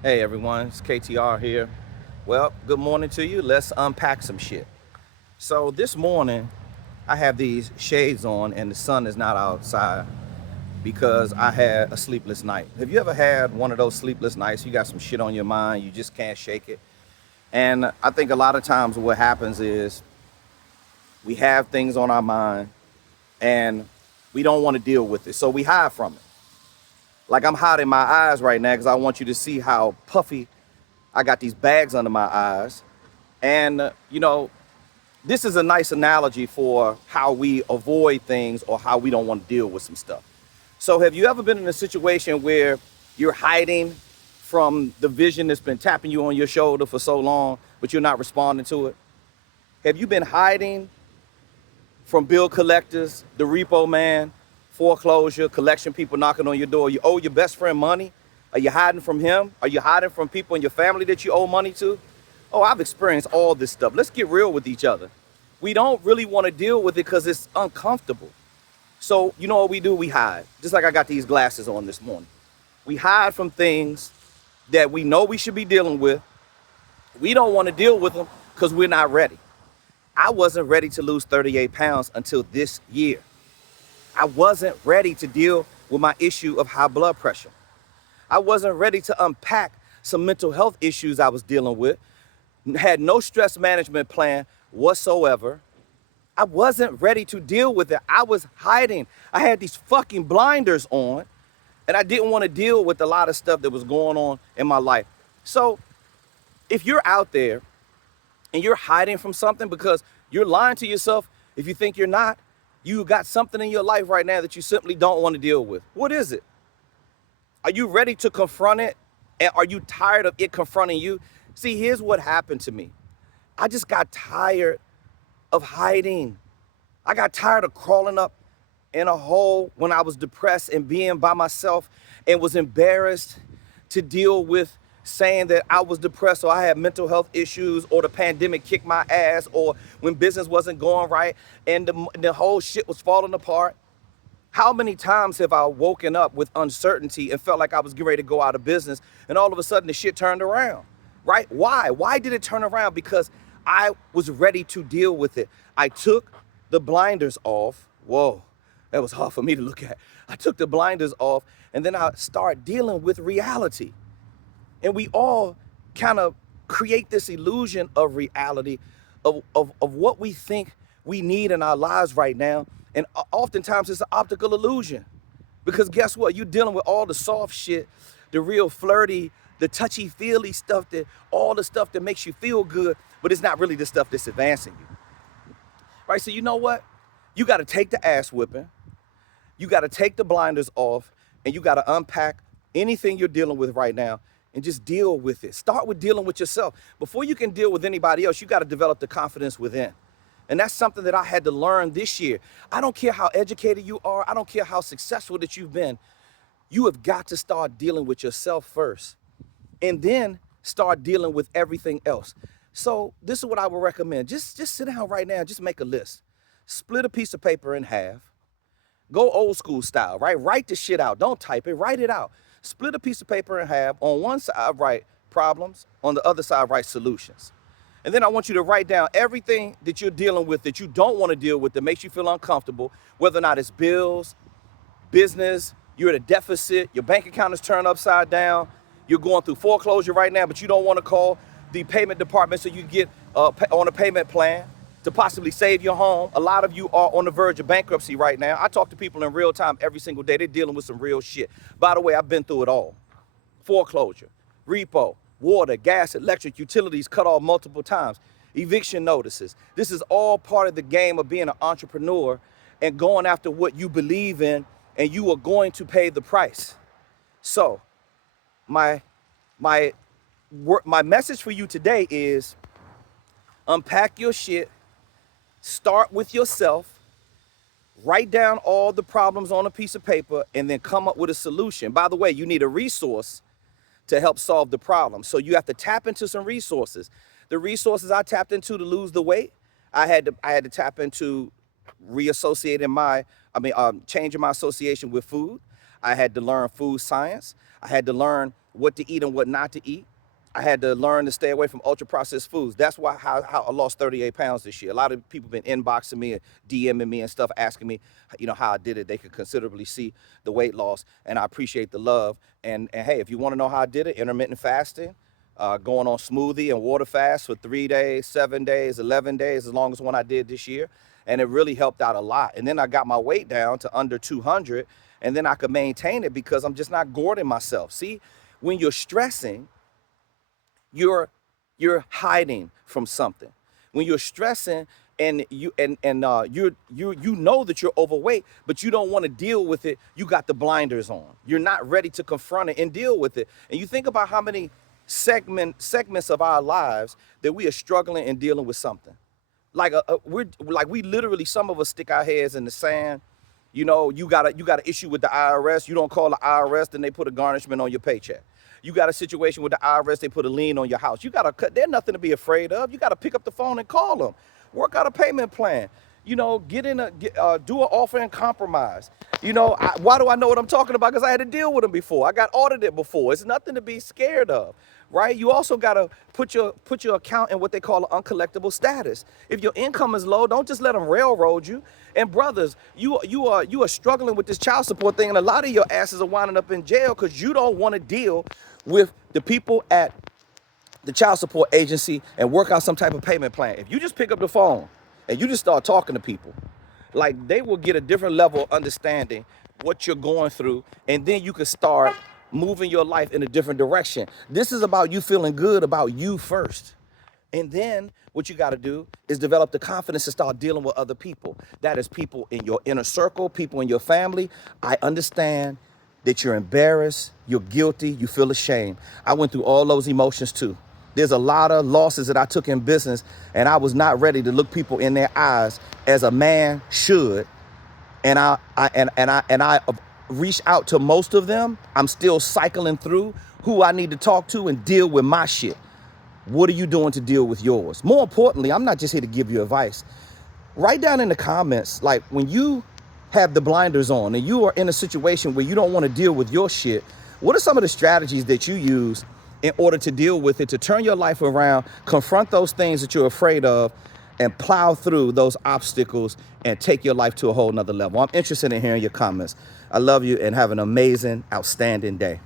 Hey everyone, it's KTR here. Well, good morning to you. Let's unpack some shit. So this morning, I have these shades on and the sun is not outside because I had a sleepless night. Have you ever had one of those sleepless nights? You got some shit on your mind, you just can't shake it. And I think a lot of times what happens is we have things on our mind and we don't want to deal with it. So we hide from it. Like I'm hiding my eyes right now because I want you to see how puffy I got these bags under my eyes. And, this is a nice analogy for how we avoid things or how we don't want to deal with some stuff. So, have you ever been in a situation where you're hiding from the vision that's been tapping you on your shoulder for so long, but you're not responding to it? Have you been hiding from bill collectors, the repo man, foreclosure, collection people knocking on your door? You owe your best friend money. Are you hiding from him? Are you hiding from people in your family that you owe money to? Oh, I've experienced all this stuff. Let's get real with each other. We don't really want to deal with it because it's uncomfortable. So, you know what we do? We hide. Just like I got these glasses on this morning. We hide from things that we know we should be dealing with. We don't want to deal with them because we're not ready. I wasn't ready to lose 38 pounds until this year. I wasn't ready to deal with my issue of high blood pressure. I wasn't ready to unpack some mental health issues I was dealing with. Had no stress management plan whatsoever. I wasn't ready to deal with it. I was hiding. I had these fucking blinders on, and I didn't want to deal with a lot of stuff that was going on in my life. So, if you're out there and you're hiding from something because you're lying to yourself, if you think you're not, you got something in your life right now that you simply don't want to deal with. What is it? Are you ready to confront it? And are you tired of it confronting you? See, here's what happened to me. I just got tired of hiding. I got tired of crawling up in a hole when I was depressed and being by myself and was embarrassed to deal with saying that I was depressed or I had mental health issues or the pandemic kicked my ass or when business wasn't going right and the whole shit was falling apart. How many times have I woken up with uncertainty and felt like I was getting ready to go out of business and all of a sudden the shit turned around, right? Why? Why did it turn around? Because I was ready to deal with it. I took the blinders off. Whoa, that was hard for me to look at. I took the blinders off and then I started dealing with reality. And we all kind of create this illusion of reality of what we think we need in our lives right now. And oftentimes it's an optical illusion. Because guess what? You're dealing with all the soft shit, the real flirty, the touchy-feely stuff, that all the stuff that makes you feel good, but it's not really the stuff that's advancing you. Right? So you know what? You got to take the ass whipping. You got to take the blinders off and you got to unpack anything you're dealing with right now and just deal with it. Start with dealing with yourself. Before you can deal with anybody else, you got to develop the confidence within. And that's something that I had to learn this year. I don't care how educated you are. I don't care how successful that you've been. You have got to start dealing with yourself first and then start dealing with everything else. So this is what I would recommend. Just sit down right now and just make a list. Split a piece of paper in half. Go old school style, right? Write the shit out. Don't type it, write it out. Split a piece of paper in half. On one side, write problems. On the other side, write solutions. And then I want you to write down everything that you're dealing with that you don't want to deal with that makes you feel uncomfortable, whether or not it's bills, business, you're at a deficit, your bank account is turned upside down, you're going through foreclosure right now, but you don't want to call the payment department so you get on a payment plan to possibly save your home. A lot of you are on the verge of bankruptcy right now. I talk to people in real time every single day. They're dealing with some real shit. By the way, I've been through it all. Foreclosure, repo, water, gas, electric, utilities cut off multiple times, eviction notices. This is all part of the game of being an entrepreneur and going after what you believe in, and you are going to pay the price. So my my my message for you today is unpack your shit, start with yourself, write down all the problems on a piece of paper, and then come up with a solution. By the way, you need a resource to help solve the problem. So you have to tap into some resources. The resources I tapped into to lose the weight, I had to tap into reassociating changing my association with food. I had to learn food science. I had to learn what to eat and what not to eat. I had to learn to stay away from ultra processed foods. That's why how I lost 38 pounds this year. A lot of people been inboxing me and DMing me and stuff, asking me, how I did it. They could considerably see the weight loss, and I appreciate the love. And hey, if you want to know how I did it, intermittent fasting, going on smoothie and water fast for 3 days, 7 days, 11 days, as long as one I did this year. And it really helped out a lot. And then I got my weight down to under 200, and then I could maintain it because I'm just not gourting myself. See, when you're stressing, you're hiding from something. When you're stressing and you know that you're overweight, but you don't want to deal with it, you got the blinders on. You're not ready to confront it and deal with it. And you think about how many segments of our lives that we are struggling and dealing with something. We literally, some of us stick our heads in the sand. You got an issue with the IRS. You don't call the IRS, then they put a garnishment on your paycheck. You got a situation with the IRS, they put a lien on your house. There's nothing to be afraid of. You got to pick up the phone and call them. Work out a payment plan. Do an offer and compromise. Why do I know what I'm talking about? Because I had to deal with them before. I got audited before. It's nothing to be scared of, right? You also got to put your account in what they call an uncollectible status. If your income is low, don't just let them railroad you. And brothers, you are struggling with this child support thing, and a lot of your asses are winding up in jail because you don't want to deal with the people at the child support agency and work out some type of payment plan. If you just pick up the phone and you just start talking to people, like, they will get a different level of understanding what you're going through, and then you can start moving your life in a different direction. This is about you feeling good about you first. And then what you got to do is develop the confidence to start dealing with other people. That is people in your inner circle, people in your family. I understand that you're embarrassed, you're guilty, you feel ashamed. I went through all those emotions too. There's a lot of losses that I took in business, and I was not ready to look people in their eyes as a man should. And I reached out to most of them. I'm still cycling through who I need to talk to and deal with my shit. What are you doing to deal with yours? More importantly, I'm not just here to give you advice. Write down in the comments, like, when you have the blinders on and you are in a situation where you don't want to deal with your shit, what are some of the strategies that you use in order to deal with it, to turn your life around, confront those things that you're afraid of, and plow through those obstacles and take your life to a whole nother level? I'm interested in hearing your comments. I love you, and have an amazing, outstanding day.